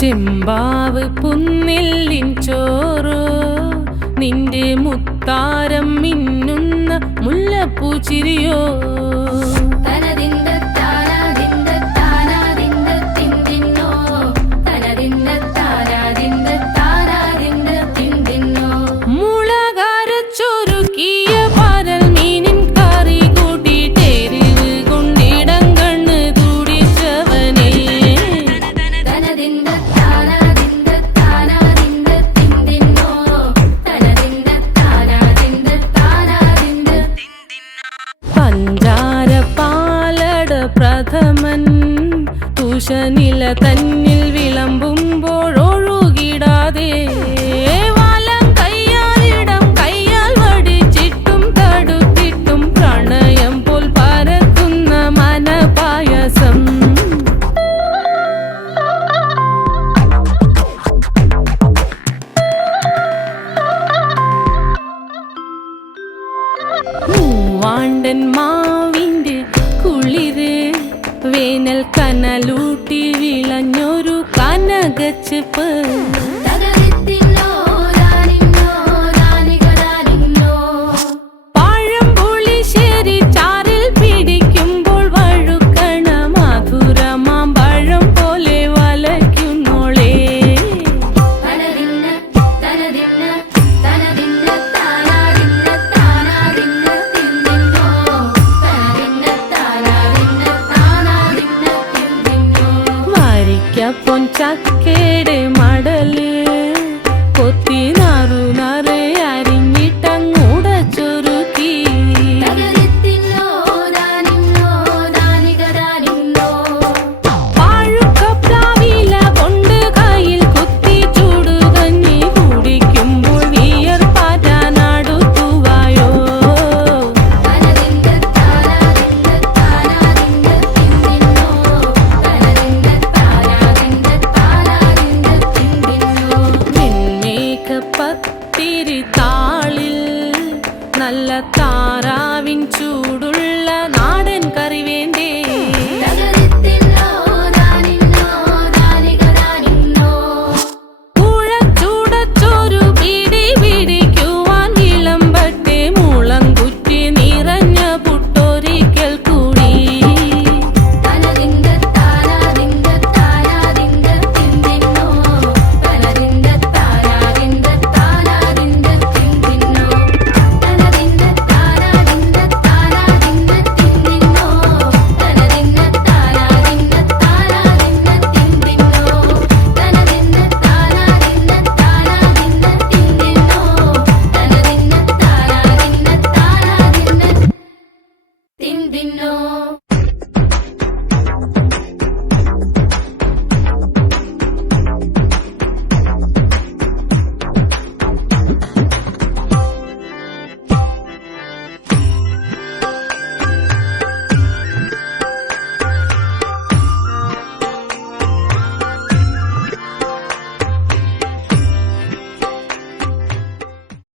ചെമ്പാവ് പുന്നെല്ലിൻ ചോറോ നിന്റെ മുത്താരം മിന്നുന്ന മുല്ലപ്പൂച്ചിരിയോ പ്രഥമൻ തുഷനില തന്നിൽ വിളമ്പുമ്പോഴൊഴുകിടാതെ വലം കയ്യാലിടം കയ്യാൽ വടിച്ചിട്ടും തടുത്തിട്ടും പ്രണയം പോൽ പരത്തുന്ന മനപായസം മൂവാണ്ടൻ മാവിന്റെ കുളിര് വേനൽ കനലൂട്ടി വിളഞ്ഞൊരു കനകച്ചെപ്പ് പഴംപുളിശ്ശേരി ചാറിൽ പിടിക്കുമ്പോൾ വഴുക്കണ മധുരമാം പഴം പോലെ വലയ്ക്കുന്നോളേ പൊൻചക്കയുടെ മടല് കൊത്തി നാറു നറേ അരിഞ്ഞിട്ടങ്ങൂടച്ചൊരുക്കി പാഴുക്കപ്രാവില കൊണ്ട് കയ്യിൽ കുത്തി ചൂടുകഞ്ഞി കുടിക്കുമ്പോൾ വിയർപ്പാറ്റാനടുത്തുവായോ പത്തിരി താളിൽ നല്ല താറാവിൻ